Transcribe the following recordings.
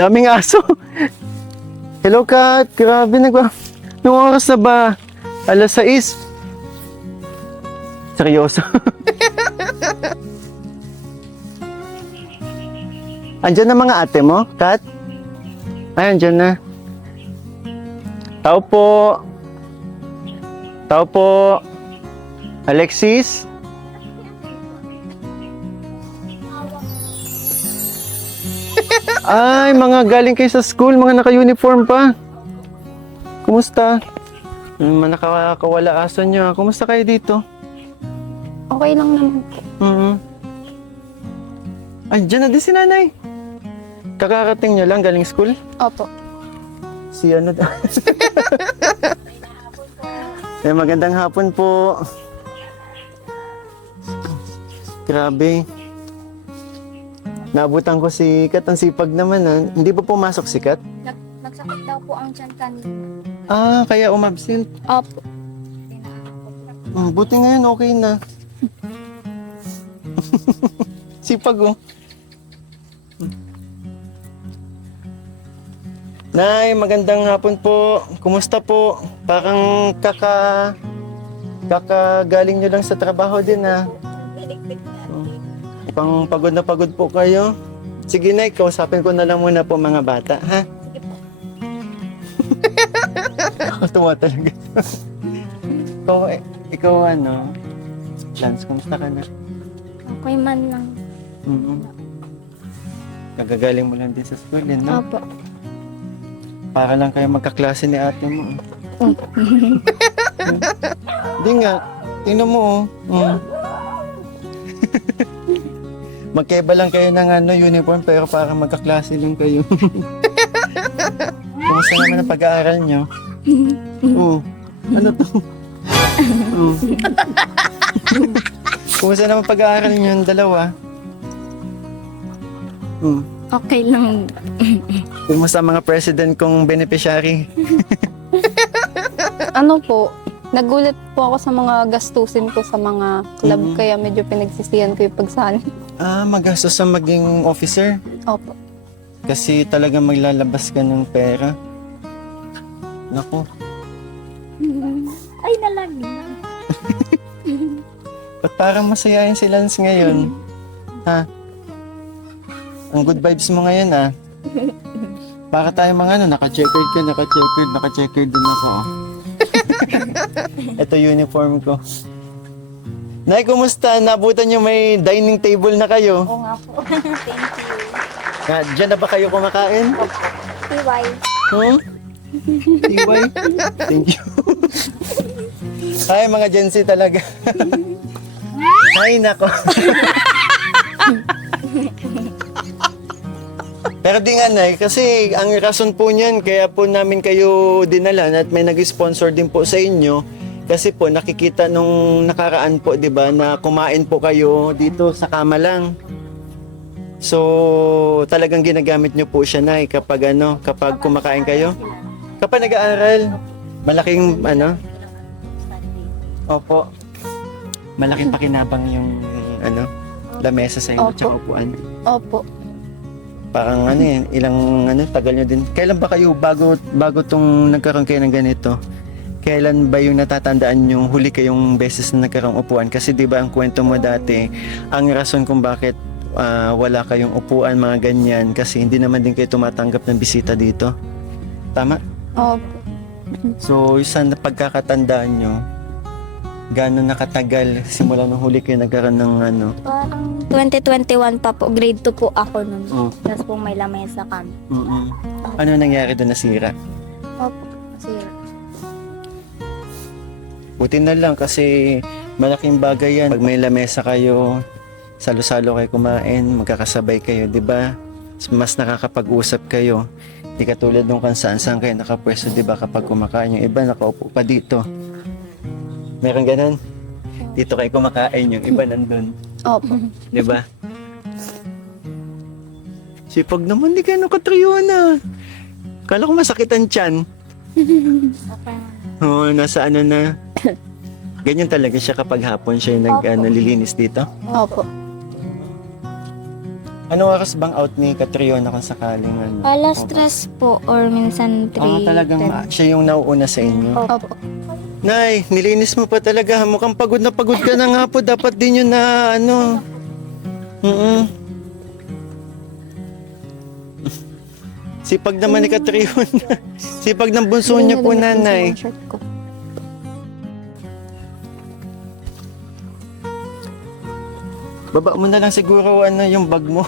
Daming aso. Hello, Kat. Grabe, Nung oras na ba? 6:00. Seryoso. Andyan na mga ate mo, Kat? Ay, andyan na. Tao po. Tao po. Alexis? Ay, mga galing kayo sa school, mga naka-uniform pa. Kumusta? Mga nakakawala aso niya. Kumusta kayo dito? Okay lang naman po. Ay, dyan na din si nanay. Kakarating niyo lang galing school? Opo. Si ano daw? Eh, magandang hapon po. Grabe. Naabutan ko si Kat. Ang sipag naman, ha? Hindi ba pumasok si Kat? Nagsakit daw po ang tiyan kanina. Ah, kaya umabsent. Opo. Buti ngayon, okay na. Sipag, oh. Nay, magandang hapon po. Kumusta po? Parang kakagaling nyo lang sa trabaho din, ha? Pang pagod na pagod po kayo. Sige, Nay, kausapin ko na lang muna po mga bata, ha? Sige po. Nakakatuwa talaga. ikaw ano? Lance, kumusta ka na? Okay man lang. Kagagaling mo lang din sa school, yun, no? Opo. Para lang kayo magkaklase ni ate mo. Hindi nga. Tingnan mo, oh. Magkaiba lang kayo ng uniform pero para magkaklase lang kayo. Kumusta naman ang pag-aaral nyo? Ano to? Kumusta naman pag-aaral nyo yung dalawa? Okay lang. Kumusta mga president kong beneficiary? Ano po, nagulat po ako sa mga gastusin ko sa mga club, kaya medyo pinagsisihan ko yung pagsali. Ah, magastos sa maging officer? Opo. Kasi talagang maglalabas ka ng pera. Naku, Ay, nalagi na. ba't parang masayahin si Lance ngayon? Ha? Ang good vibes mo ngayon, ha? Para tayo mga naka-checkered ka, naka-checkered din ako. Oh. Ito uniform ko. Nay, kumusta? Nabutan niyo may dining table na kayo. Oo nga po. Thank you. Diyan na ba kayo kumakain? TY. TY? Thank you. Ay, mga Gen Z talaga. Ay, nako. Pero di nga, Nay, kasi ang rason po niyan, kaya po namin kayo dinalan at may nag-sponsor din po sa inyo. Kasi po, nakikita nung nakaraan po, di ba, na kumain po kayo dito sa kama lang. So, talagang ginagamit nyo po siya, Nay, kapag kapag kumakain kayo. Kapag nag-aaral, malaking, opo, malaking pakinabang yung, lamesa sa inyo, Opo. tsaka upuan. Opo. Parang ilang tagal nyo din. Kailan ba kayo bago tong nagkaroon kayo ng ganito? Kailan ba yung natatandaan yung huli kayong beses na nagkaroong upuan? Kasi di ba ang kwento mo dati, ang rason kung bakit wala kayong upuan, mga ganyan, kasi hindi naman din kayo tumatanggap ng bisita dito. Tama? Opo. So, isang pagkakatandaan nyo, gano'n nakatagal simula nung huli kayo nagkaroon ng Parang 2021 pa po, grade 2 po ako nun. Oh. Tapos po may lamesa kami. Ano nangyari doon, nasira? Opo. Kasi Buti na lang kasi malaking bagay yan. Pag may lamesa kayo, salo-salo kayo kumain, magkakasabay kayo, di ba? Mas nakakapag-usap kayo. Di katulad nung kung saan-saan kayo nakapwesto, di ba? Kapag kumakain yung iba, nakaupo pa dito. Meron ganun? Dito kayo kumakain, yung iba nandun. opo. Di ba? Sipag naman, di kayo katriona. Kala ko masakit ang tiyan. Okay. Oo, nasa na. Ganyan talaga siya kapag hapon siya yung nalilinis dito. Opo. Anong oras bang out ni Catriona kung sakaling ano? Alas 3 po or minsan 3. Talagang siya yung nauuna sa inyo. Opo. Nay, nilinis mo pa talaga. Mukhang pagod na pagod ka na nga po. Dapat din yun na ano. Sipag naman ni Catriona. Sipag ng bunso niya po, nanay. Shirt ko. Baba mo na lang siguro ano yung bag mo.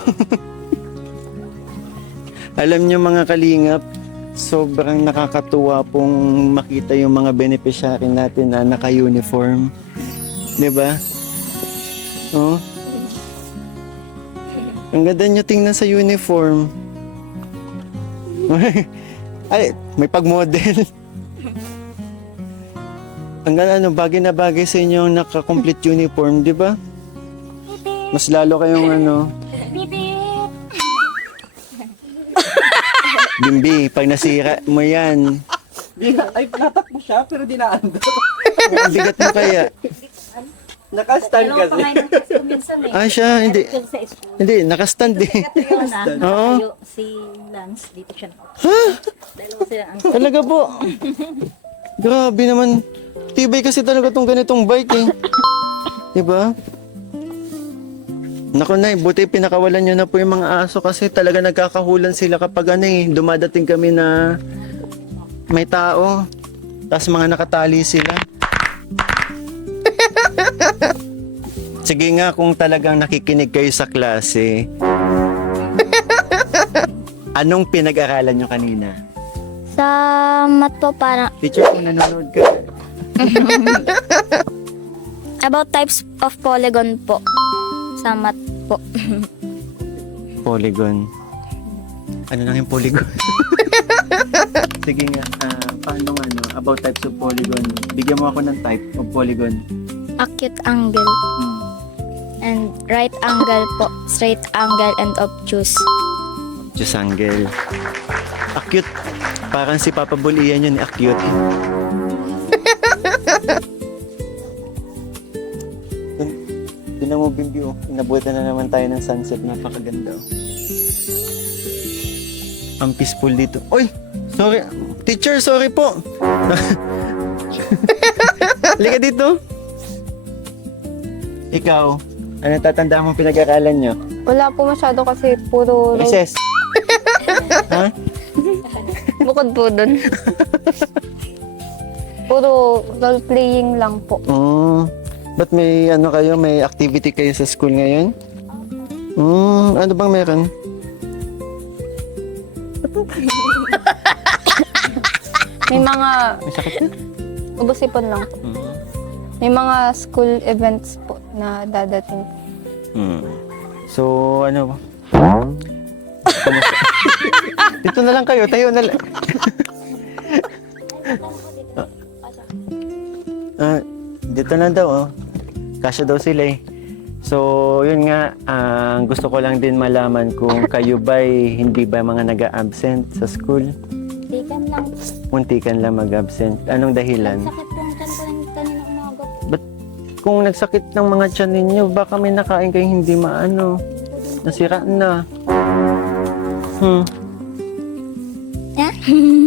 Alam niyo mga kalingap, sobrang nakakatuwa pong makita yung mga beneficiary natin na naka-uniform. 'Di ba? Oh. Ang ganda niyo tingnan sa uniform. Ay, may pag-model. Ang ganda, ano, bagay na bagay sa inyo ang naka-complete uniform, 'di ba? Mas lalo kayong ano. Bimbi, pag nasira mo yan. Ay, natak mo siya, pero di naandar. Ang bigat mo kaya. Naka-stand kasi. Ah, siya, hindi. Hindi, nakastand eh. Oo. Si Lance, dito siya. Dalawa sila ang Talaga po. Grabe naman. Tibay kasi talaga tong ganitong bike eh. Diba? Naku nay, buti pinakawalan nyo na po yung mga aso kasi talaga nagkakahulan sila kapag ano eh, dumadating kami na may tao. Tapos mga nakatali sila. Sige nga kung talagang nakikinig kayo sa klase. Anong pinag-aralan nyo kanina? Sa mat po parang Teacher, kung nanonood ka. about types of polygon po. Sa mat po. Polygon. Ano lang yung polygon? Sige nga, paano ano, about types of polygon. Bigyan mo ako ng type of polygon. Acute angle. And right angle po. Straight angle and obtuse. Diyos angle. Acute. Parang si Papa Bulian yun, acute. Tinan mo, Bimbi, oh. Inabutan na naman tayo ng sunset. Napakaganda, oh. Ang peaceful dito. Oy! Sorry. Teacher, sorry po. Halika dito. Ikaw, ano tatandaan mo pinag-aralan nyo? Wala po masyado kasi puro Recess. Ha? bukod po dun. Puro role-playing lang po. Oh. Ba't may ano kayo, may activity kayo sa school ngayon? Ano bang meron? May mga May sakit ka? ubos-ipon lang po. May mga school events po na dadating. So, ano ba? Kamusta? Dito na lang kayo, tayo na lang. Dito na daw, oh. Kasya daw sila eh. So, yun nga, gusto ko lang din malaman kung kayo ba'y hindi ba mga nag-absent sa school? Tigan lang. Muntikan lang mag-absent. Anong dahilan? Sakit po ng tiyan ko ng kanina umaga po. Ba't kung nagsakit ng mga tiyan ninyo, baka may nakain kayo hindi maano? Nasira na.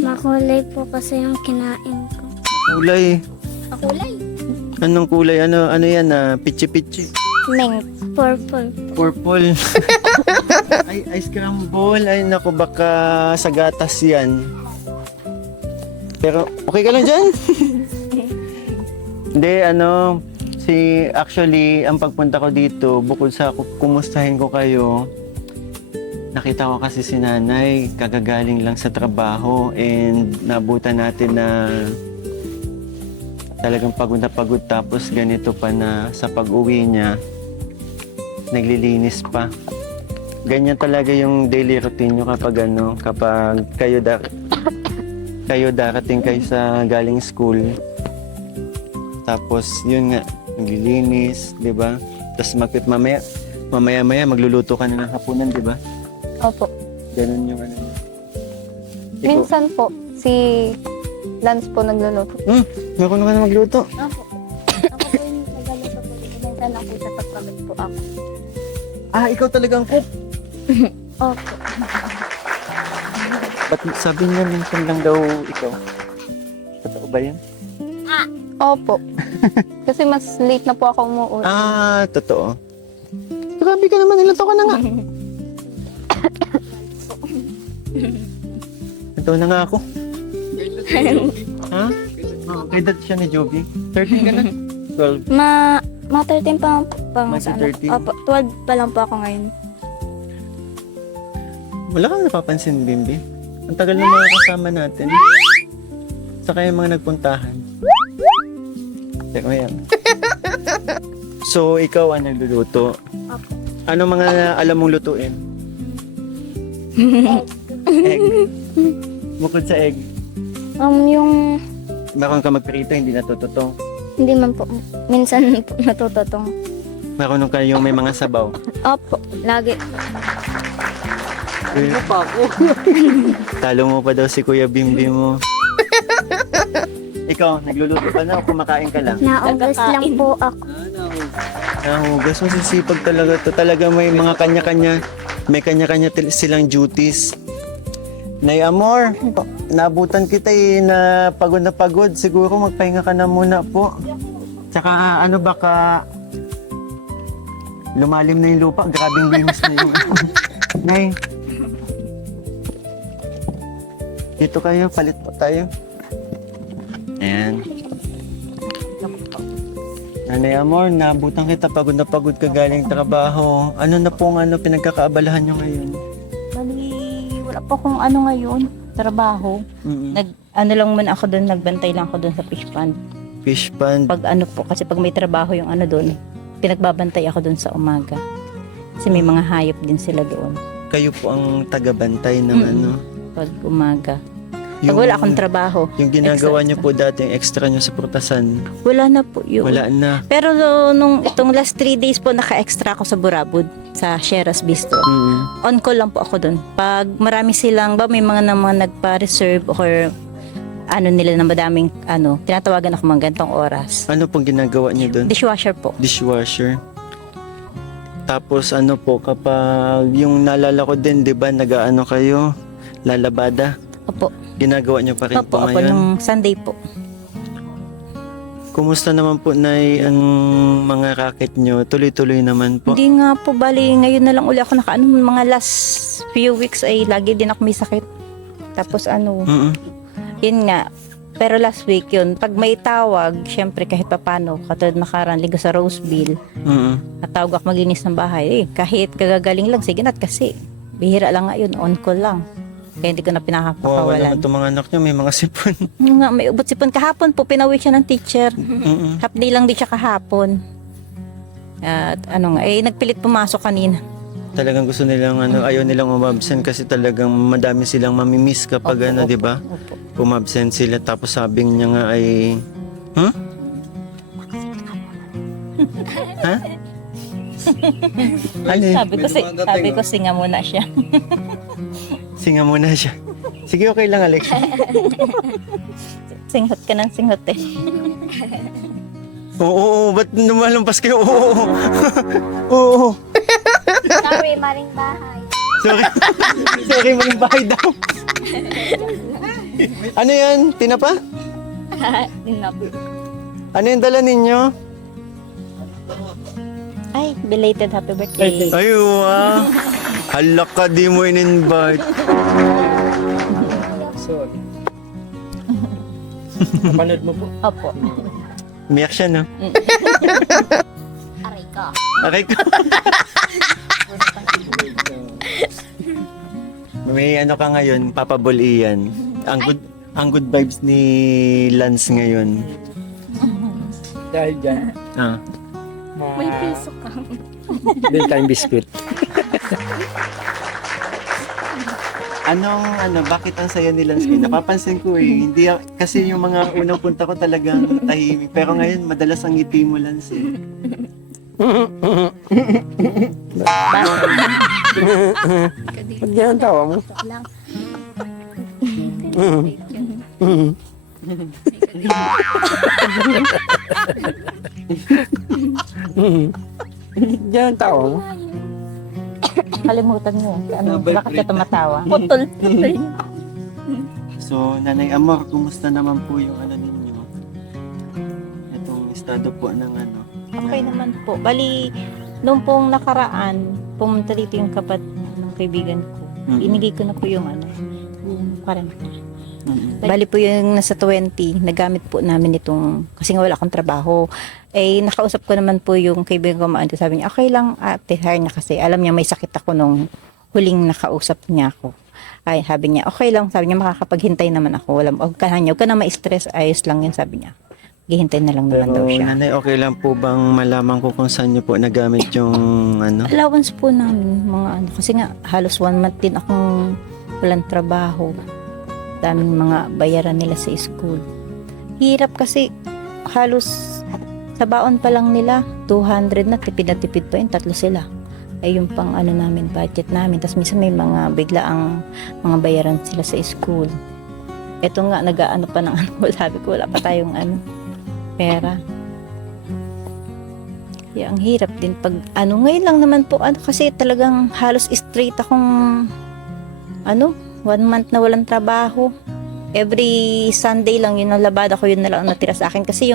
Makulay po kasi yung kinain ko. Kulay. Makulay? Anong kulay? Ano yan? Pichi-pichi. Mint. Purple. Purple. Ay, ice cream ball. Ay, naku, baka sa gatas yan. Pero, okay ka lang dyan? Hindi, actually, ang pagpunta ko dito, bukod sa kumustahin ko kayo, nakita ko kasi si nanay, kagagaling lang sa trabaho and nabutan natin na talagang pagod na pagod tapos ganito pa na sa pag-uwi niya, naglilinis pa. Ganyan talaga yung daily routine nyo kapag kayo darating kayo sa galing school. Tapos yun nga, naglilinis, 'di ba? Tapos mamaya magluluto ka na ng hapunan, 'di ba? Opo. Ganun yung ano. Minsan po, si Lance po nagluluto. Marunong ka na magluto. Ako. Ako po yung nagalo sa po. Minsan ako sa pagpamit po ako. Ah, ikaw talagang cook. Opo. Ba't sabi niya minsan lang daw ikaw? Totoo ba yan? Opo. Kasi mas late na po ako umuwi. Ah, totoo. Grabe ka naman, ilan taon ka na nga. Ito na nga ako. Ha? Oh, kay dad siya ni Joby. 13 ka na? 12. Ma 13 pa pa Magsi sa ano. 13. Opo, 12 pa lang po ako ngayon. Wala kang napapansin, Bimbi. Ang tagal na mga kasama natin. Saka yung mga nagpuntahan. Teka mo yan. So, ikaw ang nagluluto. Opo. Ano mga alam mong lutuin? Egg. Bukod sa egg, Yung meron ka magprito, hindi natututo. hindi man po minsan po natututong. Meron ka yung may mga sabaw. Opo, lagi. Ano pa ako? Talo mo pa daw si Kuya Bimbi mo. Ikaw, nagluluto ka na o kumakain ka lang? Naugas lang po ako. Nahugas, masisipag talaga to. Talaga may mga kanya-kanya, may kanya-kanya silang duties. Nay Amor, nabutan kita na pagod. Siguro magpahinga ka na muna po. Tsaka ano baka lumalim na yung lupa. Grabing linis na yung Nay. Dito kayo, palit po tayo. Ayan. Nanay Amor, nabutan kita pagod ka galing trabaho. Ano na pong pinagkakaabalahan nyo ngayon? Bali, wala pa akong ano ngayon, trabaho. Mm-mm. Ano lang muna ako doon, nagbantay lang ako doon sa fish pond. Fish pond. Pag ano po, kasi pag may trabaho yung ano doon, pinagbabantay ako doon sa umaga. Kasi may mga hayop din sila doon. Kayo po ang tagabantay ng Pag umaga. Pag wala akong trabaho, Yung ginagawa extra. nyo po dati, yung extra nyo sa prutasan, wala na po yun. wala na. Pero nung itong last 3 days po, naka-extra ako sa Burabud, sa Sheras Bistro. Mm. On call lang po ako doon. Pag marami silang, may mga nagpa-reserve or ano nila na madaming, tinatawagan ako mga gantong oras. Ano pong ginagawa nyo doon? Dishwasher po. Dishwasher. Tapos ano po, kapag yung naalala ko din, di ba, nag-ano kayo, lalabada. Opo. Ginagawa nyo pa rin Opo, po opo, ngayon. nung Sunday po. Kumusta naman po, Nay, ang mga racket nyo? Tuloy-tuloy naman po. Hindi nga po, bali, ngayon na lang uli ako mga last few weeks ay lagi din ako may sakit. Tapos Mm-mm. yun nga, pero last week yun, pag may tawag, syempre kahit papano, katulad nakaraan, ligo sa Roseville, Mm-mm. natawag ako maglinis ng bahay, kahit kagagaling lang, sige na't kasi, bihira lang nga yun, on call lang. Kaya hindi ko na Kawawa naman pinakapakawalan. itong mga anak nyo, may mga sipon. Yun nga, may ubot sipon kahapon po, pinawik siya ng teacher. Mm-mm. Half day lang din siya kahapon. At nagpilit pumasok kanina. Talagang gusto nilang ayaw nilang umabsent kasi talagang madami silang mamimiss kapag Opo, di ba? Opo. Umabsent sila tapos sabi niya nga ay Ha? Ano yun? Sabi ko, singa muna siya. Singa muna siya. Sige, okay lang, Alex. Singhot ka ng singhot eh. Oo, ba't lumalampas kayo? Oo. Oo. Sorry, maring bahay. Sorry. Sorry, maling bahay daw. Ano yan? Tinapa? Ano yung dala ninyo? Ay, belated happy birthday. Ay, wow. Halak ka, di mo in-invite. Sorry. Napanood mo po? Opo. Umiyak siya, no? Aray ko. Aray ko. May ka ngayon, Papa Bol Ian. Ang good vibes ni Lance ngayon. Dahil dyan. Ah. May piso ka. Bili tayong biscuit. Bakit ang saya ni Lance ngayon? Napapansin ko hindi kasi yung mga unang punta ko talagang tahimik. Pero ngayon, madalas ang ngiti mo, Lance eh. Ba't yan ang tawa mo? Yan ang tawa mo? Kalimutan mo. Ano, Vibrate. bakit ka tumatawa? Putol. So, Nanay Amor, kumusta naman po yung ano ninyo? Itong estado po ng ano? Okay naman po. Bali, nung pong nakaraan, pumunta dito yung ng kaibigan ko. Mm. Inigay ko na po yung ano, yung quarantine. Mm. Bali po yung nasa 20, nagamit po namin itong, kasi nga wala akong trabaho. Eh, nakausap ko naman po yung kaibigan ko, maante, sabi niya, okay lang ate, hire na kasi. Alam niya may sakit ako nung huling nakausap niya ako. Ay, sabi niya, okay lang, sabi niya, makakapaghintay naman ako. Huwag ka na ma-stress, ayos lang yun, sabi niya. Gihintay na lang naman Pero daw siya. Nanay, okay lang po bang malaman ko kung saan niyo po nagamit yung ano? Allowance po namin, mga ano, kasi nga halos 1 month din akong walang trabaho. Daming mga bayaran nila sa school. Hirap kasi halos sa baon pa lang nila, 200 na, tipid pa yun, 3 sila. Ay yung pang ano namin, budget namin. Tapos minsan may mga biglaang mga bayaran sila sa school. Ito nga, nag-ano pa ng ano, sabi ko, wala pa tayong ano, pera. Kaya ang hirap din pag ano, ngayon lang naman po ano, kasi talagang halos straight akong ano, 1 month na walang trabaho. Every Sunday lang yun ang labada ko, yun na lang ang natira sa akin kasi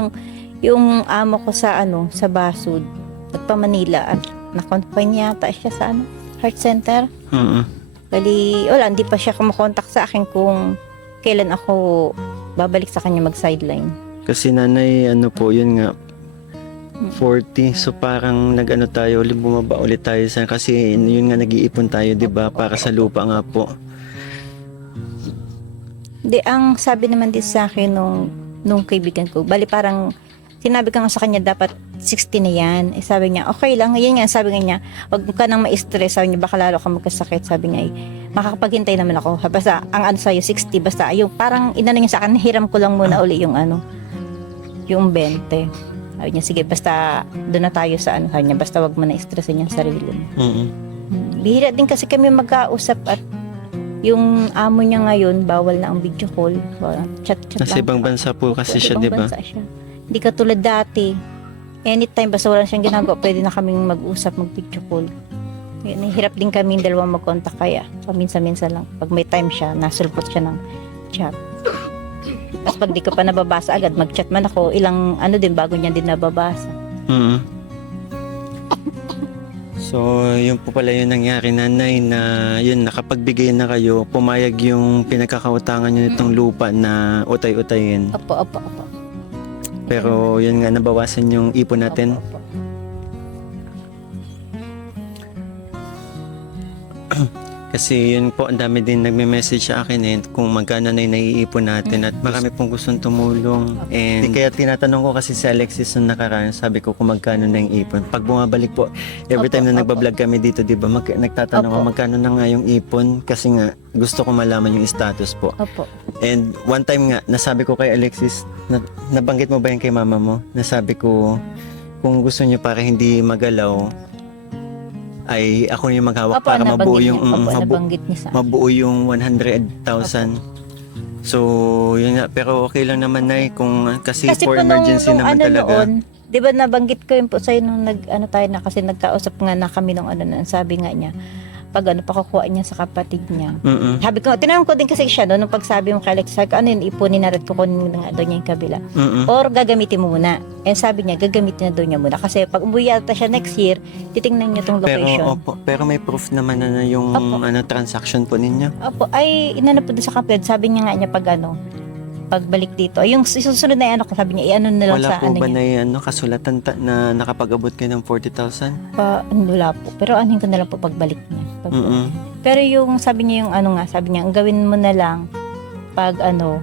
yung amo ko sa ano, sa Basud, nagpa Manila at na-confine yata siya sa ano, heart center. Mm. Bali, wala, hindi pa siya kumakontak sa akin kung kailan ako babalik sa kanya mag-sideline. Kasi Nanay, ano po, yun nga, 40. So parang nag-ano tayo, bumaba ulit tayo sa kasi yun nga nag-iipon tayo, 'di ba? Para sa lupa nga po. Hindi, ang sabi naman din sa akin nung kaibigan ko, bali parang sinabi ka nga sa kanya dapat 60 na yan. Eh, sabi niya, okay lang. Ngayon nga, sabi nga niya, wag ka nang ma-stress. Sabi niya, baka lalo ka magkasakit. Sabi niya, makakapaghintay naman ako. Basta, ang ano sa'yo, 60. Basta, yung parang inano niya sa akin, hiram ko lang muna uli yung ano, yung 20. Sabi niya, sige, basta doon na tayo sa ano. Sabi niya, basta wag mo na stressin yung sarili mo. Mm. Bihira din kasi kami magkausap at yung amo niya ngayon, bawal na ang video call. Chat Nasa lang. ibang bansa po kasi siya, Ibang 'di ba? bansa siya. Hindi katulad dati. Anytime, basta wala siyang ginagawa, pwede na kaming mag-usap, mag-video call. Nahihirap din kami dalawang mag-contact kaya. Paminsan-minsan lang. Pag may time siya, nasulpot siya ng chat. Tapos pag di ko pa nababasa agad, mag-chat man ako, ilang ano din, bago niya din nababasa. Mm. So, yun po pala yung nangyari, Nanay, na yun, nakapagbigay na kayo, pumayag yung pinagkakautangan nyo nitong lupa na utay-utayin. Opo. Pero yun nga, nabawasan yung ipon natin. Opo. Kasi yun po, ang dami din nagme-message sa akin kung magkano na yung naiipon natin at marami pong gustong tumulong. And kaya tinatanong ko kasi si Alexis nung nakaraan, sabi ko kung magkano na yung ipon. Pag bumabalik po, every Opo, time na opo. nagbablog kami dito, di ba, nagtatanong Opo. ako magkano na nga yung ipon kasi nga gusto ko malaman yung status po. Opo. And one time nga, nasabi ko kay Alexis, nabanggit mo ba yan kay mama mo? Nasabi ko, kung gusto niyo para hindi magalaw, ay ako yung maghawak para mabuo yung nabanggit niya sa akin. mabuo yung 100,000. So, yun nga. Pero okay lang naman, Nay, kung kasi for po emergency naman ano talaga. Noon, 'di ba nabanggit ko yun po sa'yo nung ano tayo na kasi nagkausap nga na kami nung ano na sabi nga niya pag ano pakukuha niya sa kapatid niya. Mm-mm. Sabi ko, tinanong ko din kasi siya nung pagsabi mo kay Alex, sabi ko, ano yun, ipunin na rin kukunin mo na nga daw niya yung kabila. Mm-mm. Or gagamitin mo muna. And sabi niya, gagamitin na daw niya muna. Kasi pag umuwi yata siya next year, titingnan niya tong location. Pero may proof naman na yung Opo. transaction po ninyo. Opo, ay inano po doon sa kapatid. Sabi niya nga niya pag ano, pagbalik dito. Yung susunod na ano ko, sabi niya, i-ano na lang Wala sa po ano ba niya. na kasulatan na nakapag-abot kayo ng 40,000? Wala po. Pero anin ko na lang po pagbalik niya. Mm-mm. Pero yung sabi niya yung ano nga, sabi niya, ang gawin mo na lang pag ano,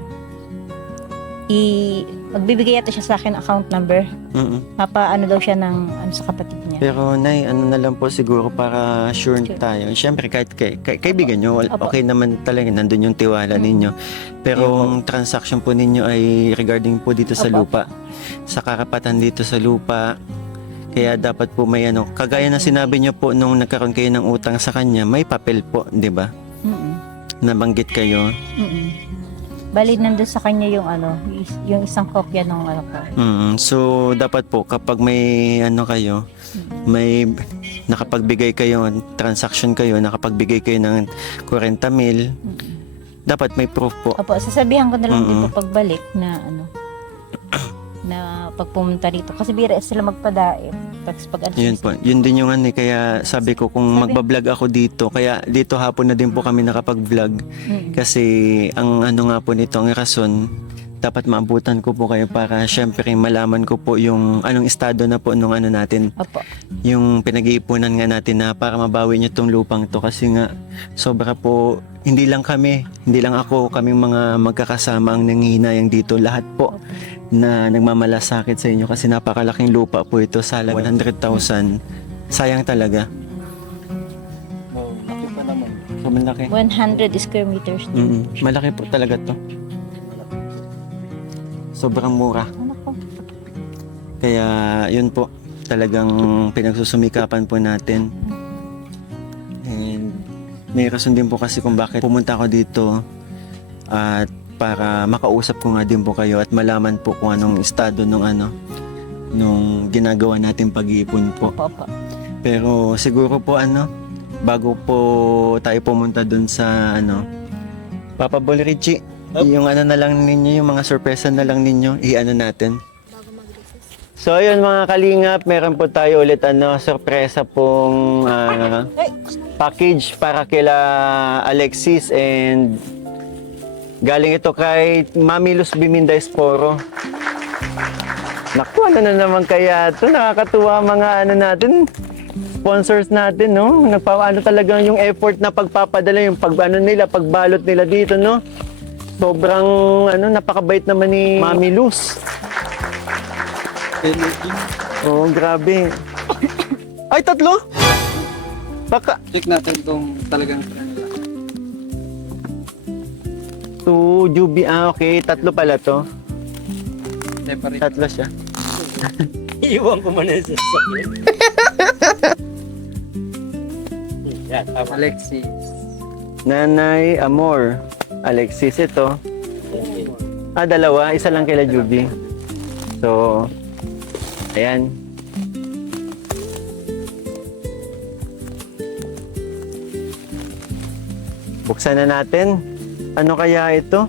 magbibigay yata siya sa akin account number. Mm-mm. Ano daw siya ng ano sa kapatid niya. Pero Nay, ano na lang po siguro para sure Sure. tayo. Siyempre kahit kaibigan nyo, Opo. okay naman talaga, nandun yung tiwala ninyo. Pero ang transaction po ninyo ay regarding po dito sa Opo. lupa. Sa karapatan dito sa lupa. Kaya dapat po may ano, kagaya na sinabi nyo po nung nagkaroon kayo ng utang sa kanya, may papel po, di ba? Mm-mm. Nabanggit kayo. Mm-mm. Bali nandun sa kanya yung ano, yung isang kopya ng ano ko. So, dapat po kapag may ano kayo, may nakapagbigay kayo, transaction kayo, nakapagbigay kayo ng 40 mil, dapat may proof po. Opo, sasabihan ko na lang Mm-mm. dito pagbalik na na pag pumunta dito. Kasi bira sila magpadaip. Tapos pag Yun po. Yun din yung kaya sabi ko kung magbablog ako dito, kaya dito hapon na din po kami nakapag-vlog. Kasi ang nga po nito, ang rason, dapat maabutan ko po kayo para syempre malaman ko po yung anong estado na po nung natin, Opo. yung pinag-iipunan nga natin na para mabawi nyo tong lupang to. Kasi nga, sobra po, hindi lang ako, kaming mga magkakasama ang nanghihinayang dito. Lahat po na nagmamalasakit sa inyo kasi napakalaking lupa po ito, sa 100,000. Sayang talaga. Laki pa naman. So, malaki. 100 square meters. Malaki po talaga to. Sobrang mura. Ano po? Kaya yun po, talagang pinagsusumikapan po natin. And may rason din po kasi kung bakit pumunta ako dito, at para makausap ko nga din po kayo at malaman po kung anong estado nung ginagawa natin pag-iipon po. Opo. Pero siguro po bago po tayo pumunta dun sa Papa Bol Richie, yung na lang ninyo, yung mga sorpresa na lang ninyo, natin. So ayun mga kalingap, meron po tayo ulit sorpresa pong package para kila Alexis, and galing ito kay Mami Luz Biminda Esporo. Naku, na naman kaya ito, nakakatuwa mga natin, sponsors natin, no? Talagang yung effort na pagpapadala, yung pagbalot nila dito, no? Sobrang napakabait naman ni Mami Luz. Oo, grabe. Ay, 3? Baka Check natin kung talagang to Juby. Okay, 3 pala to. separate. 3 siya. Iwan ko man sa sasakyan. Yan, tama. Alexis. Nanay Amor. Alexis ito. 2, isa lang kila Juby. So, ayan. Buksan na natin. Ano kaya ito?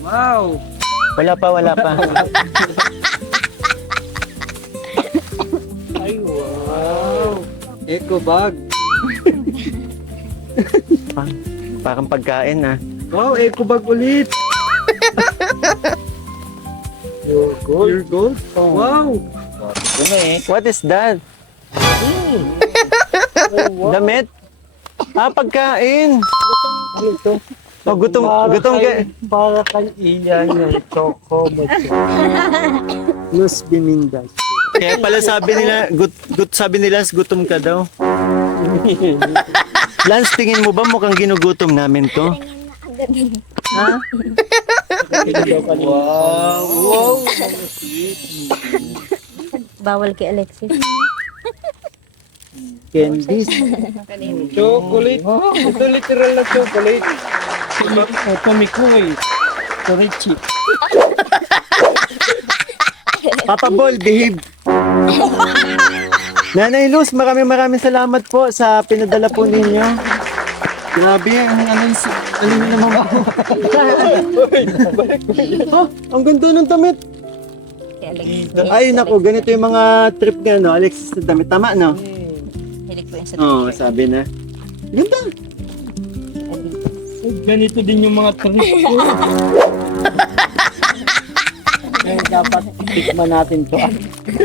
Wow! Wala pa. Ay, wow! Eco bag. Parang pagkain Wow, eco bag ulit. Your gold? Your gold? Oh. Wow! What is that? Damit? Pagkain. Ano ito? Gutom ka. Para kay Ian yung Choco Mocho. Luz Biminda. Kaya pala sabi nila gutom ka daw. Lance, tingin mo ba mukhang ginugutom namin to? Ha? Wow! Wow! Bawal kay Alexis. Candies. Chocolate. Ito literal na chocolate. Ito Mikoy. Ito Richie. Papa Bol, behave. Nanay Luz, maraming salamat po sa pinadala po ninyo. Grabe, naman po. Ang ganda ng damit. Kay Alexis. Ay, naku, ganito yung mga trip nga, no? Alexis na damit. Tama, no? Hilig ko yung sa Oo, t-shirt. sabi na. Ganda. Ganito din yung mga trip ko. Kaya dapat tikman natin to.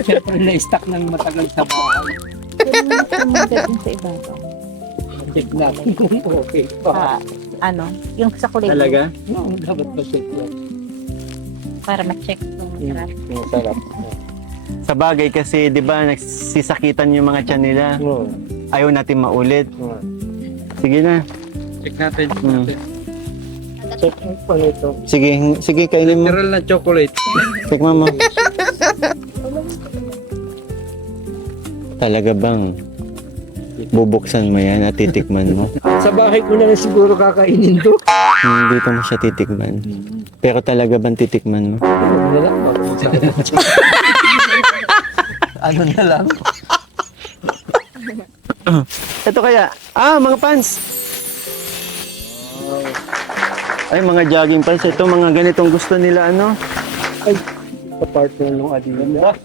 Siyempre na-stack ng matagal sa bahay. Tumagad sa iba to. Check natin kung okay pa. Yung sa kulay blue, Talaga? No, dapat pa check yan. para ma-check kung masarap. Masarap. Sa bagay kasi, di ba, nagsisakitan yung mga tiyan nila. Oo. Ayaw natin maulit. Oo. Sige na. Check natin. Mm. Check po nito. Sige, kainin mo. Literal na chocolate. Tikman mo. Talaga bang bubuksan mo yan at titikman mo? Sa bahay ko na lang siguro kakainin to. Hindi pa mo siya titikman. Pero talaga bang titikman mo? Ano na lang? Ano na lang? Ito kaya. Mga pants. Ay, mga jogging pants. Ito, mga ganitong gusto nila, ano? Ay, sa partner ng Adidas.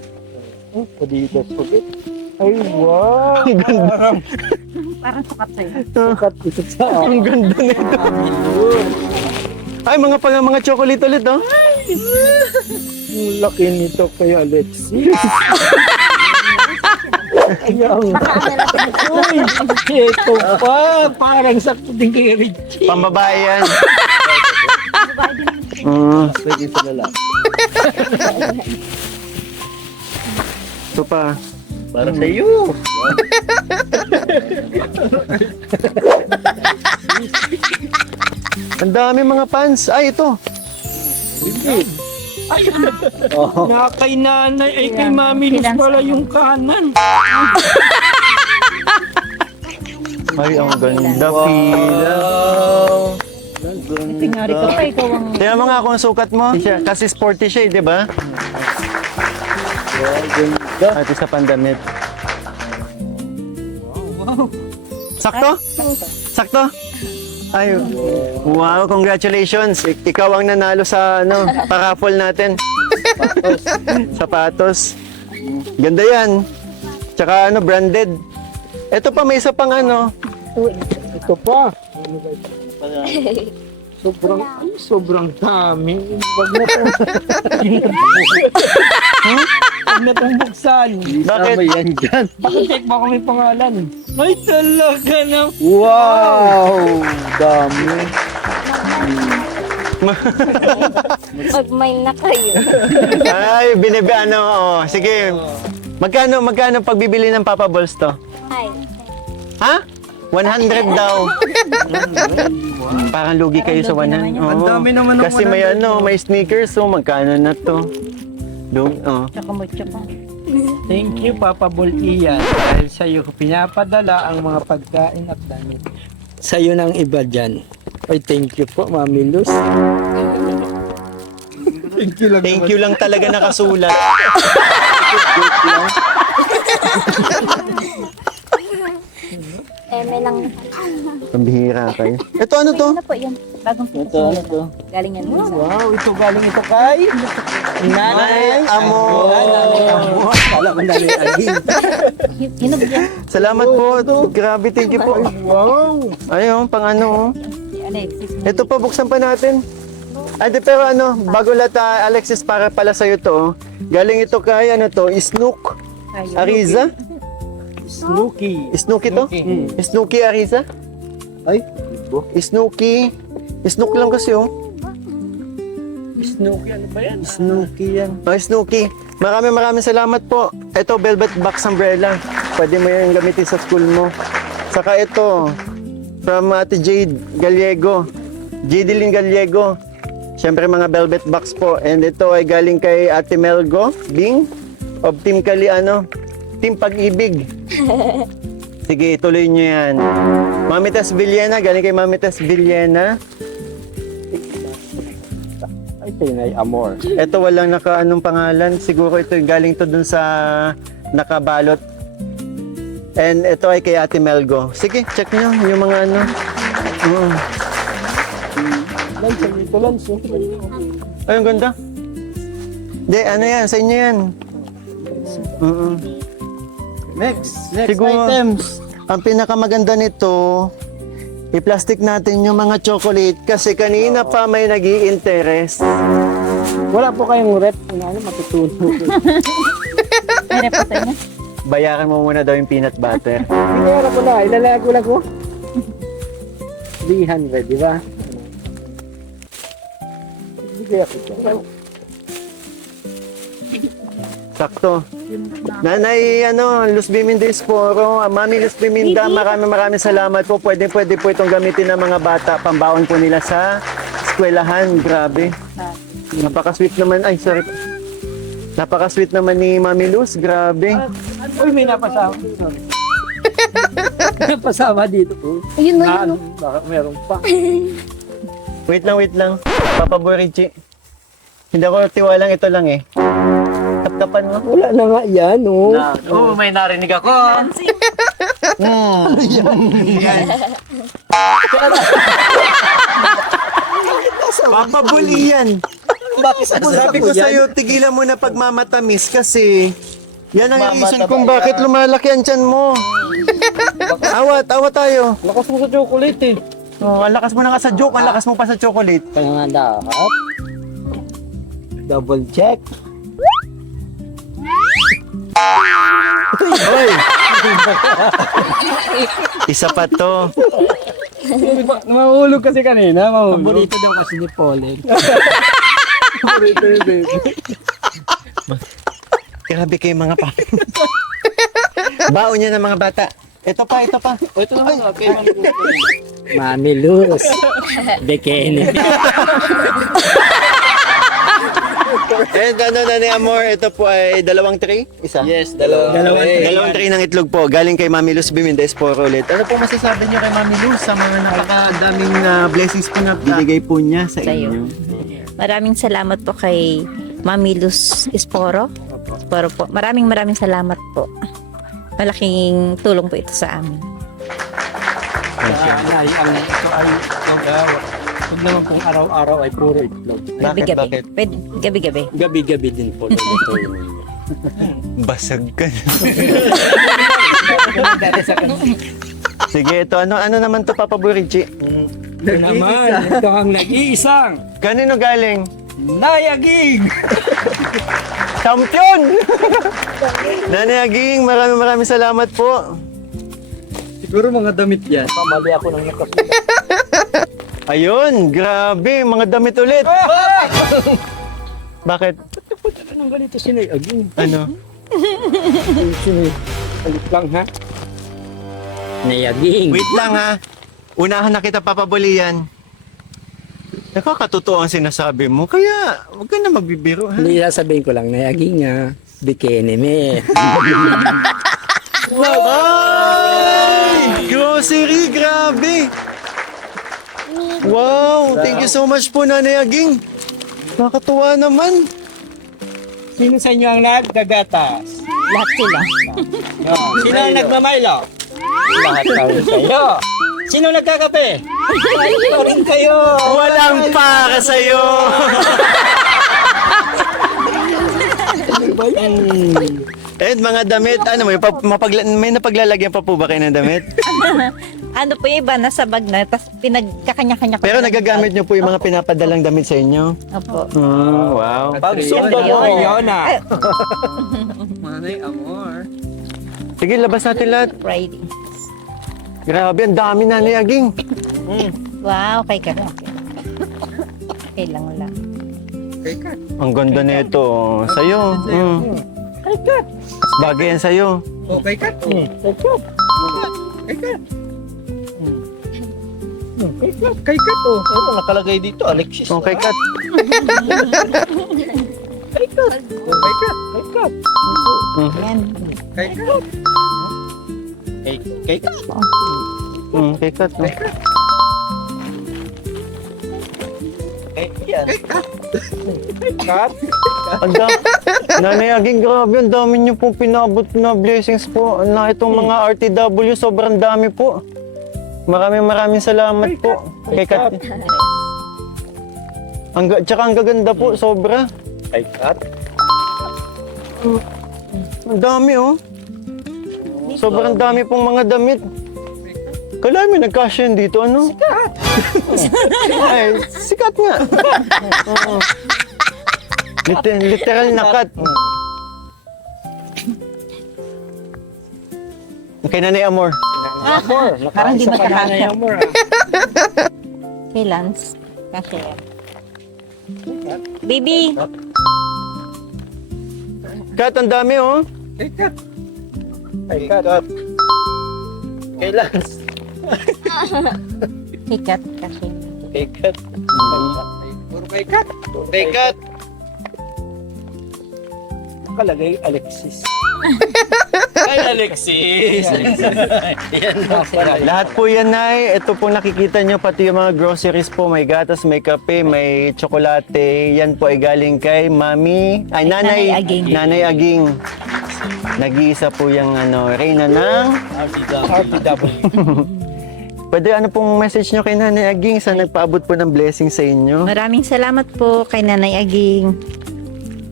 Adidas ulit. Ay, wow! Ang ganda. Parang sukat sa'yo. Sukat ito sa Ang ganda nito. Ay, mga chocolate ulit, oh. Ang laki nito kay Alexis. Ayan. Uy, ito pa. Parang sakto din kay Richie. Pambabae yan. Pwede sa lalaki. Ito pa. Para sa iyo. Ang dami mga pants. Ay, ito. Na kay nanay ay kay mami Luz pala yung kanan. Ay, ang ganda. Pila. Tingari ka pa, ikaw ang... Tingnan mo nga kung sukat mo. Kasi sporty siya, di ba? At isa pang damit. Sakto? Sakto? Ay, wow, congratulations. Ikaw ang nanalo sa paraffle natin. Sapatos. Ganda yan. Tsaka branded. Ito pa, may isa pang Ito pa. Sobrang dami. Wag na to. Wag na tong buksan. Bakit? yan dyan. Bakit ba kung may pangalan? Ay, talaga na. Wow! Dami. Mag-mine na kayo. Ay, sige. Magkano pagbibili ng Papa Balls to? Ay. Ha? 100 daw. Parang lugi kayo sa 100. Oo. Ang dami naman ng Kasi may may sneakers, so magkano na to? Tsaka mo, tsaka. Thank you, Papa Bol Ian. Dahil sa'yo ko pinapadala ang mga pagkain at damit. Sa'yo ng iba dyan. Ay, thank you po, Mami Luz. Thank you lang. Thank you lang talaga nakasulat. Eme lang. Pambihira kayo. Ito ano to? Ano po yan? Bagong pitas. Ano to? Galing yan. Wow, ito galing ito kay Nanay Amo. Kala ko nanay Aging. Hinog yan. Salamat po. Grabe, thank you po. Wow! Ayun, pang ano. Si Alexis. Ito pa, buksan pa natin. Ay, pero bago lahat, Alexis, para pala sa'yo to. Galing ito kay, Snook Ariza. Snooki. Snooki to? Snooki Ariza? Ay, Snooki. Snook lang kasi, Snooki, ano ba yan? Snooki yan. Snooki. Maraming salamat po. Ito, velvet box umbrella. Pwede mo yan gamitin sa school mo. Saka ito, from Ate Jade Gallego. Jadeline Gallego. Siyempre mga velvet box po. And ito ay galing kay Ate Melgo Bing of Team Team Pag-ibig. Sige, ituloy nyo yan. Mami Tess Villena, galing kay Mami Tess Villena. Ay, Tinay Amor. Ito walang anong pangalan. Siguro ito galing to dun sa nakabalot. And ito ay kay Ate Melgo. Sige, check nyo yung mga Lance, ito Lance. Ay, ang ganda. Hindi, yan, sa inyo yan. Next Siguro, items. ang pinakamaganda nito, i-plastic natin yung mga chocolate kasi kanina pa may nag-i-interest. Wala po kayong rep. Matutunan. May rep po sa inyo? Bayaran mo muna daw yung peanut butter. Pinera ko na. Ilalagay ko lang ko. 300, di ba? Bigay ako dyan. Sakto. Nanay, Luz Biminda Esporo, Mami Luz Biminda, maraming salamat po. Pwede po itong gamitin ng mga bata, pambaon po nila sa eskwelahan. Grabe. Napaka-sweet naman. Ay, sorry. Napaka-sweet naman ni Mami Luz. Grabe. Uy, may napasama dito. Napasama dito po. Ayun na yun. Baka meron pa. Wait lang. Papa Boy Richie. Hindi ako tiwalang ito lang eh. Kapkapan mo. Wala na nga yan, oh. Oo, may narinig ako. Papabuli yan. Sabi ko sa'yo, tigilan mo na pagmamatamis kasi yan ang reason kung bakit lumalaki ang tiyan mo. Awat tayo. Lakas mo sa chocolate eh. Oh, ang lakas mo na nga sa joke, ang lakas mo pa sa chocolate. Kaya nga dapat. Double check. Hoy! Isa pa to. Mahulog kasi kanina, mahulog. Paborito daw kasi ni Pauline. Paborito ni baby. Grabe kayo mga pa. Baon niya ng mga bata. Ito pa. Ito na okay. Mami Luz. Bikini. And ano na ni Amor, ito po ay 2 tray? Isa? Yes, dalawang Dalawang tray ng itlog po, galing kay Mami Luz Bimindes po ulit. Ano po masasabi niyo kay Mami Luz sa mga napakadaming blessings po na binigay po niya sa Sa'yo. inyo? Maraming salamat po kay Mami Luz Esporo. Esporo po. Maraming salamat po. Malaking tulong po ito sa amin. Nay, ang ito ay huwag naman pong araw-araw ay puro itlog. Gabi-gabi. Pwede, gabi-gabi. Gabi-gabi din po. Basag ka. Sige, ito ano naman to Papa Burichi? Naman, ito ang nag-iisang Kanino galing? Nayagig! Champion! Nanay Aging, maraming salamat po. Siguro mga damit yan. Pamali ako ng nakasulat. Ayun, grabe, mga damit ulit. Bakit? Anong ganito si Nayagig? Ano? Alit lang ha? Nayaging. Wait lang ha. Unahan na kita papabulian. Nakakatotoo ang sinasabi mo, kaya huwag ka na magbibiro ha. Hindi sasabihin ko lang, Nayaging nga. Bikini me. Ay! Grocery, grabe! Wow, thank you so much po Nanay Aging. Nakakatuwa naman. Sino sa inyo ang nagkagatas? Lahat sila. Sino ang nagmamaylo? Lahat kami kayo. Sino nagkakape? Lahat rin kayo. Walang para sa'yo. And mga damit, ano may napaglalagyan pa po ba kayo ng damit? Ano po yung iba, nasa bag na, tapos pinagkakanya-kanya ko. Pero nagagamit nyo po yung mga pinapadalang damit sa inyo? Opo. Wow. Pagsundo mo ngayon na. Sige, labas natin lahat. Friday. Grabe, ang dami Nanay Aging. Wow, kay ka. Okay lang. Ang ganda nito. Sa'yo. Mas bagay yan sa'yo. Okay ka. Kay Kat oh. Ano nakalagay dito? Alexis. Okay, Kat. Kay Kat. Yan. Kay Kat. Kay Kat. Okay, Kat. No? Kat. Nanay Aging, grabe, ang dami niyo pong pinabot na blessings po na itong mga RTW, sobrang dami po. Maraming salamat po. Kay Kat. Tsaka ang gaganda po, sobra. Kay Kat. Ang dami oh. Sobrang dami pong mga damit. Kala may nagkasya yun dito, ano? Sikat! Ay, sikat nga. Oo. Literal na cut. Okay, Nanay Amor. Parang di magkakasya. Amor. Kay Lance. Kasi yan. Baby! Kat, ang dami oh. Kay Kat. Kay Kat. Kay Lance. Kay Kat kasi. Kay Kat. Puro kay Kat. Kay Kat. Nakalagay Alexis. Kay Alexis. Lahat po yan, Nay. Ito po nakikita nyo, pati yung mga groceries po. May gatas, may kape, may tsokolate. Yan po ay galing kay Mami. Ay, Nanay Nanay Aging. Nanay Aging. Nag-iisa po yung Reyna ng... RTW. Pwede ano pong message nyo kay Nanay Aging sa nagpaabot po ng blessing sa inyo? Maraming salamat po kay Nanay Aging.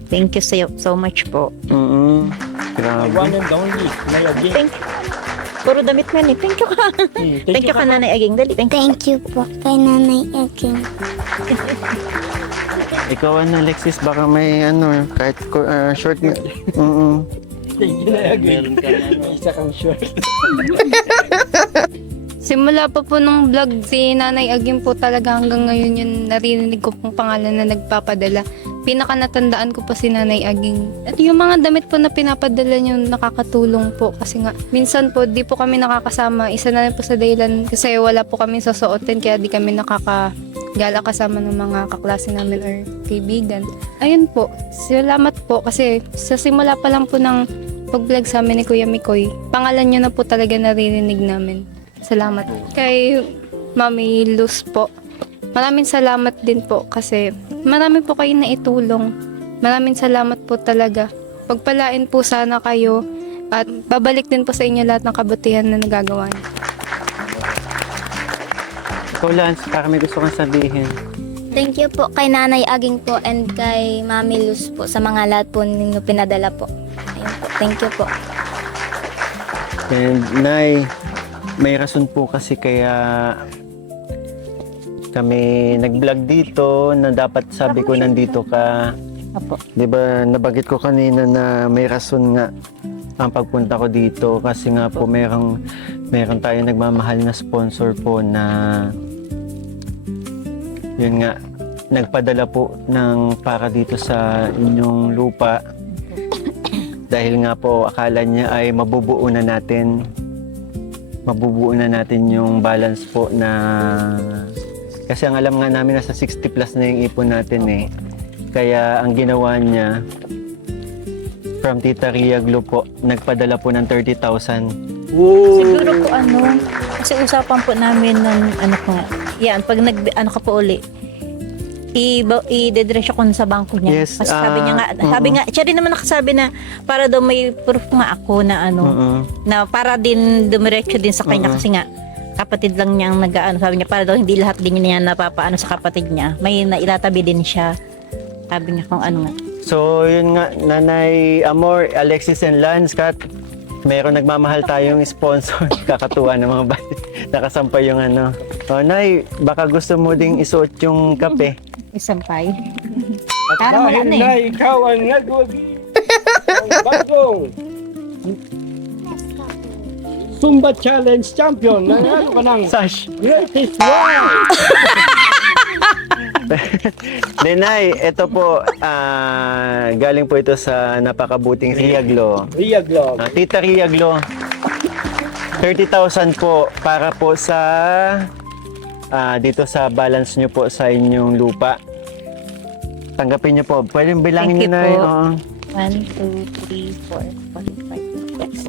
Thank you so much po. Grabe. One and only. May aging. Thank you. Puro damit mo yan eh. Thank you ka. Thank you ka, Nanay Aging. Dali. Thank you. Thank you po kay Nanay Aging. Ikaw Alexis, baka may kahit short nga. Thank you na aging. May isa kang short. Simula pa po nung vlog, si Nanay Aging po talaga hanggang ngayon yung narinig ko pong pangalan na nagpapadala. Pinaka natandaan ko po si Nanay Aging. At yung mga damit po na pinapadala niyo nakakatulong po kasi nga minsan po di po kami nakakasama. Isa na rin po sa dahilan kasi wala po kami susuotin kaya di kami nakakagala kasama ng mga kaklase namin or kaibigan. Ayun po, salamat po kasi sa simula pa lang po ng pag-vlog sa amin ni Kuya Mikoy, pangalan niyo na po talaga naririnig namin. Salamat. Kay Mami Luz po. Maraming salamat din po kasi marami po kayo na itulong. Maraming salamat po talaga. Pagpalain po sana kayo at babalik din po sa inyo lahat ng kabutihan na nagagawa niyo. Ikaw Lance, para may gusto kang sabihin. Thank you po kay Nanay Aging po and kay Mami Luz po sa mga lahat po ninyo pinadala po. Ayun po. Thank you po. And Nay, may rason po kasi kaya kami nag-vlog dito na dapat sabi ko nandito ka. Apo. 'Di ba nabanggit ko kanina na may rason nga ang pagpunta ko dito kasi nga po meron tayong nagmamahal na sponsor po na yun nga nagpadala po ng para dito sa inyong lupa dahil nga po akala niya ay mabubuo na natin yung balance po na kasi ang alam nga namin nasa 60 plus na yung ipon natin eh. Kaya ang ginawa niya from Tita Ria Glo po, nagpadala po ng 30,000. Siguro po kasi usapan po namin ng yan, pag ka po uli, i-dediretso ko sa bangko niya. Yes, Kasi sabi nga, siya rin naman nakasabi na para daw may proof nga ako na na para din dumiretso din sa kanya kasi nga kapatid lang niyang sabi niya para daw hindi lahat din niya napapaano sa kapatid niya. May nailatabi din siya. Sabi niya kung ano nga. So yun nga, Nanay Amor, Alexis and Lance, Kat, meron nagmamahal tayong sponsor. Kakatuwa ng mga bata. Nakasampay yung Oh, Nay, baka gusto mo ding isuot yung kape. Isampay. At Para dahil wala na ikaw ang nagwagi ang bagong Zumba Challenge Champion na ka ng Sash! Greatest One! Denay, ito po, galing po ito sa napakabuting Ria Glo. Ria Glo. Tita Ria Glo, 30,000 po para po sa dito sa balance nyo po sa inyong lupa. Tanggapin nyo po. Pwede bilangin nyo Thank na you yun. po. Oo. 1, 2, 3, 4, 45, 36,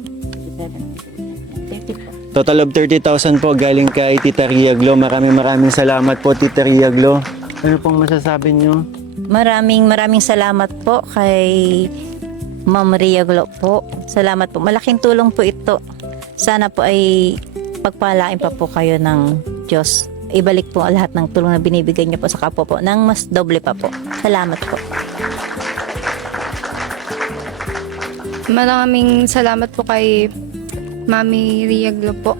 30 po. Total of 30,000 po galing kay Tita Ria Glo. Maraming salamat po Tita Ria Glo. Ano pong masasabi nyo? Maraming salamat po kay Ma'am Ria Glo po. Salamat po. Malaking tulong po ito. Sana po ay pagpalain pa po kayo ng Diyos. Ibalik po lahat ng tulong na binibigay niyo po sa kapwa po ng mas doble pa po. Salamat po. Maraming salamat po kay Mami Ria Glo po.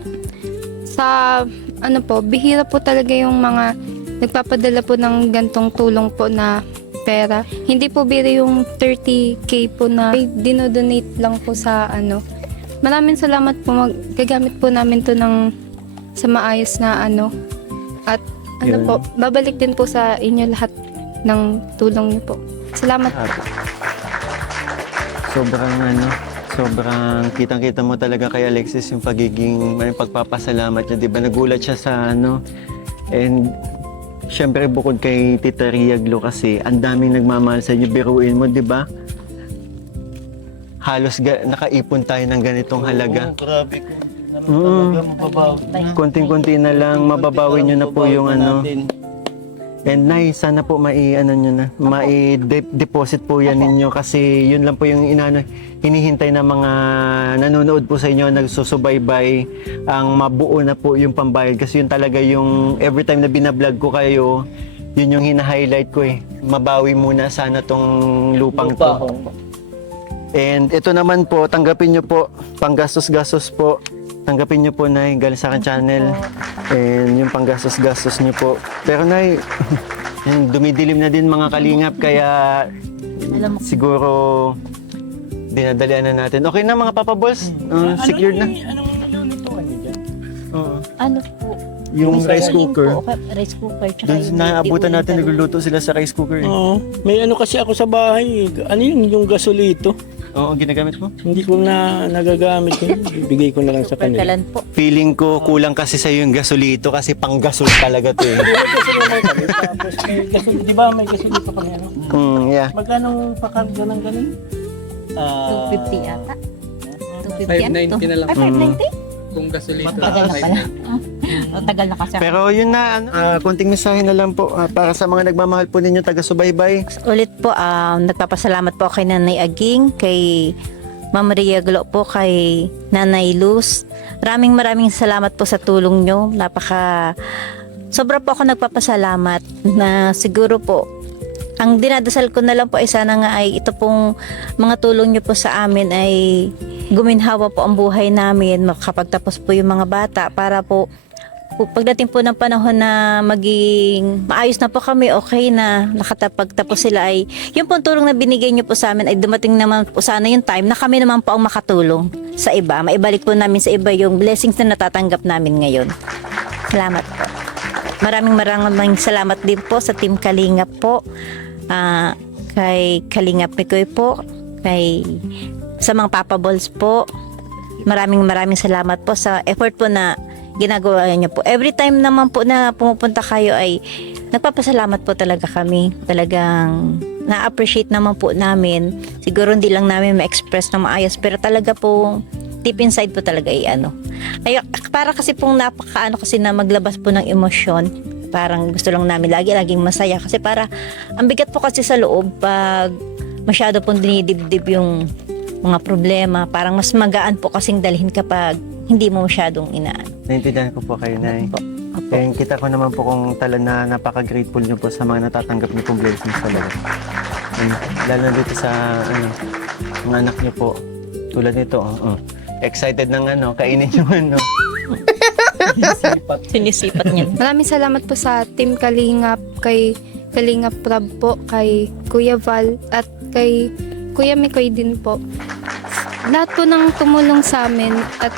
Sa bihira po talaga yung mga nagpapadala po ng gantong tulong po na pera. Hindi po biro yung 30k po na dinodonate lang po sa Maraming salamat po. Gagamit po namin to sa maayos na At Yun. po, babalik din po sa inyo lahat ng tulong niyo po. Salamat po. Sobrang kitang-kita mo talaga kay Alexis yung pagpapasalamat niya. Diba nagulat siya sa and syempre bukod kay Tita Ria Glo kasi ang daming nagmamahal sa inyo. Biruin mo, diba? Halos nakaipon tayo ng ganitong halaga. Grabe ko. Talaga mababawi na. Konting-konti na lang, mababawi nyo na po yung And Nay, sana po mai-deposit po yan ninyo kasi yun lang po yung hinihintay ng mga nanonood po sa inyo, nagsusubaybay, ang mabuo na po yung pambayad kasi yun talaga yung every time na binablog ko kayo, yun yung hina-highlight ko eh. Mabawi muna sana tong lupang to. And ito naman po, tanggapin nyo po, panggastos-gastos po. Tanggapin nyo po, Nay, galing sa akin channel. And yung panggastos-gastos nyo po. Pero Nay, dumidilim na din mga kalingap, kaya siguro dinadalian na natin. Okay na mga Papa Balls? Secured na? Anong nilulutuan niyo dyan? Ano po? Yung May rice sasaling cooker. Po, rice cooker. Tsaka Doon yung naabutan uling natin, na- nagluluto sila sa rice cooker. Oo. May ano kasi ako sa bahay. Ano yun? Yung gasolito. Oo, ginagamit mo? Hindi ko na nagagamit yun. Bibigay ko na lang sa Super kanila. kalan po. Feeling ko kulang kasi sa yung gasolito kasi panggasol talaga to eh. Kasi naman kami. Tapos may gasolito. Di ba may gasolito kami ano? Yeah. Magkano pakarga ng ganun? 250 ata. 250 590 na lang. Ay, 590? Kung gasolito. Tagal na pala. O, tagal na kasi. Pero yun na, konting mensahe na lang po para sa mga nagmamahal po ninyo taga-subaybay. Ulit po, nagpapasalamat po kay Nanay Aging, kay Ma'am Maria Glo po, kay Nanay Luz. Maraming salamat po sa tulong nyo. Sobra po ako nagpapasalamat na siguro po, ang dinadasal ko na lang po ay sana nga ay ito pong mga tulong nyo po sa amin ay guminhawa po ang buhay namin, makapagtapos po yung mga bata para po pagdating po ng panahon na maging maayos na po kami, okay na nakatapagtapos sila ay yung pong tulong na binigay nyo po sa amin ay dumating naman po sana yung time na kami naman po ang makatulong sa iba. Maibalik po namin sa iba yung blessings na natatanggap namin ngayon. Salamat po. Maraming salamat din po sa Team Kalingap po. Kay Kalingap Mikoy po, sa mga Papa Balls po. Maraming salamat po sa effort po na ginagawa niyo po. Every time naman po na pumupunta kayo ay nagpapasalamat po talaga kami. Talagang na-appreciate naman po namin. Siguro hindi lang namin ma-express na maayos pero talaga po deep inside po talaga ay para kasi pong napakaano kasi na maglabas po ng emosyon. Parang gusto lang namin laging masaya kasi para ang bigat po kasi sa loob pag masyado pong dinidibdib yung mga problema, parang mas magaan po kasing dalhin kapag hindi mo masyadong inaan. Naintindihan ko po kayo, Nay. Opo. And kita ko naman po kung na napaka-grateful nyo po sa mga natatanggap niyo pong blessings talaga. And, lalo na dito sa mga anak niyo po. Tulad nito, excited ng kainin yung Sinisipat niya. Maraming salamat po sa Team Kalingap, kay Kalingap Prab po, kay Kuya Val, at kay Kuya Mikoy din po. Lahat po ng tumulong sa amin at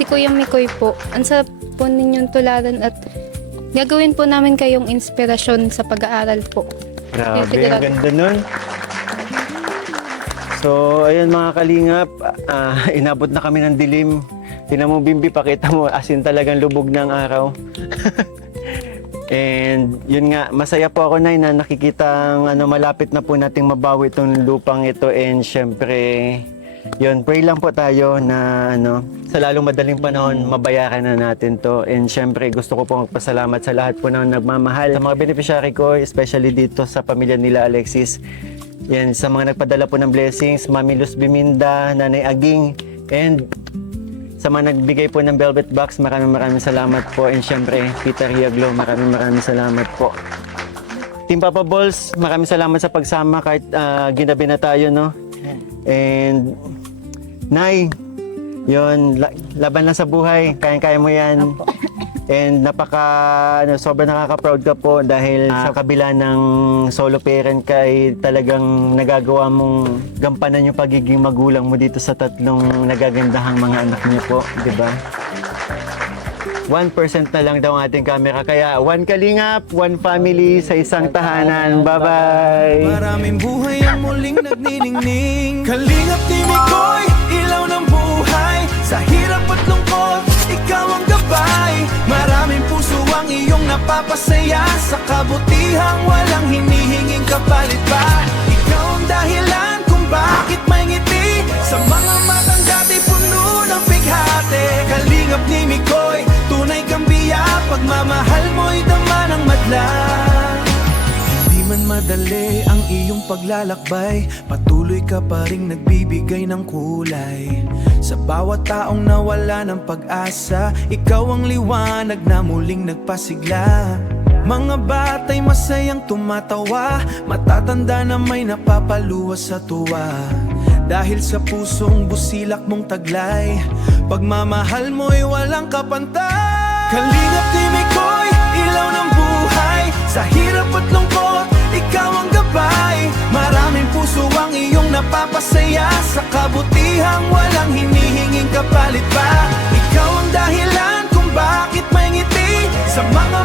si Kuya Mikoy po, ang sarap po ninyong tularan at gagawin po namin kayong inspirasyon sa pag-aaral po. Grabe, ang ganda nun. So, ayun mga kalingap, inabot na kami ng dilim. Tingnan mo, Bimbi, pakita mo, as in talagang lubog ng araw. And yun nga, masaya po ako, Nay, na nakikita malapit na po nating mabawi itong lupang ito. And syempre, yun, pray lang po tayo na sa lalong madaling panahon, mabayaran na natin to. And syempre, gusto ko po magpasalamat sa lahat po na nagmamahal. Sa mga beneficiary ko, especially dito sa pamilya nila Alexis. Yan, sa mga nagpadala po ng blessings, Mami Luz Biminda, Nanay Aging, and sa mga nagbigay po ng velvet box, maraming salamat po. And syempre, Peter Hiaglo, maraming salamat po. Team Papa Balls, maraming salamat sa pagsama kahit ginabi na tayo, no? And Nay, yun, laban lang sa buhay, kaya mo yan. And sobrang nakaka-proud ka po dahil sa kabila ng solo parent ka ay talagang nagagawa mong gampanan yung pagiging magulang mo dito sa tatlong nagagandahang mga anak niyo po, di ba? 1% na lang daw ang ating camera, kaya 1 kalingap, 1 family sa isang tahanan. Bye-bye! Maraming buhay ang muling nagniningning. Kalingap ni Mikoy, ilaw ng buhay. Sa hirap at lungkot, ikaw ang gabay. Maraming puso ang iyong napapasaya. Sa kabutihang walang hinihinging kapalit pa. Ikaw ang dahilan kung bakit may ngiti. Sa mga matang dati puno ng bighati. Kalingap ni Mikoy, tunay kang biya. Pagmamahal mo'y dama ng madla. man madali ang iyong paglalakbay, patuloy ka pa rin nagbibigay ng kulay. Sa bawat taong nawala ng pag-asa, ikaw ang liwanag na muling nagpasigla. Mga bata'y masayang tumatawa, matatanda na may napapaluwas sa tuwa. Dahil sa pusong busilak mong taglay, pagmamahal mo'y walang kapantay. Kalingap Timikoy, ilaw ng buhay, sa hirap at lungkot, ikaw ang gabay. Maraming puso ang iyong napapasaya, sa kabutihang walang hinihinging kapalit pa. Ikaw ang dahilan kung bakit may ngiti sa mga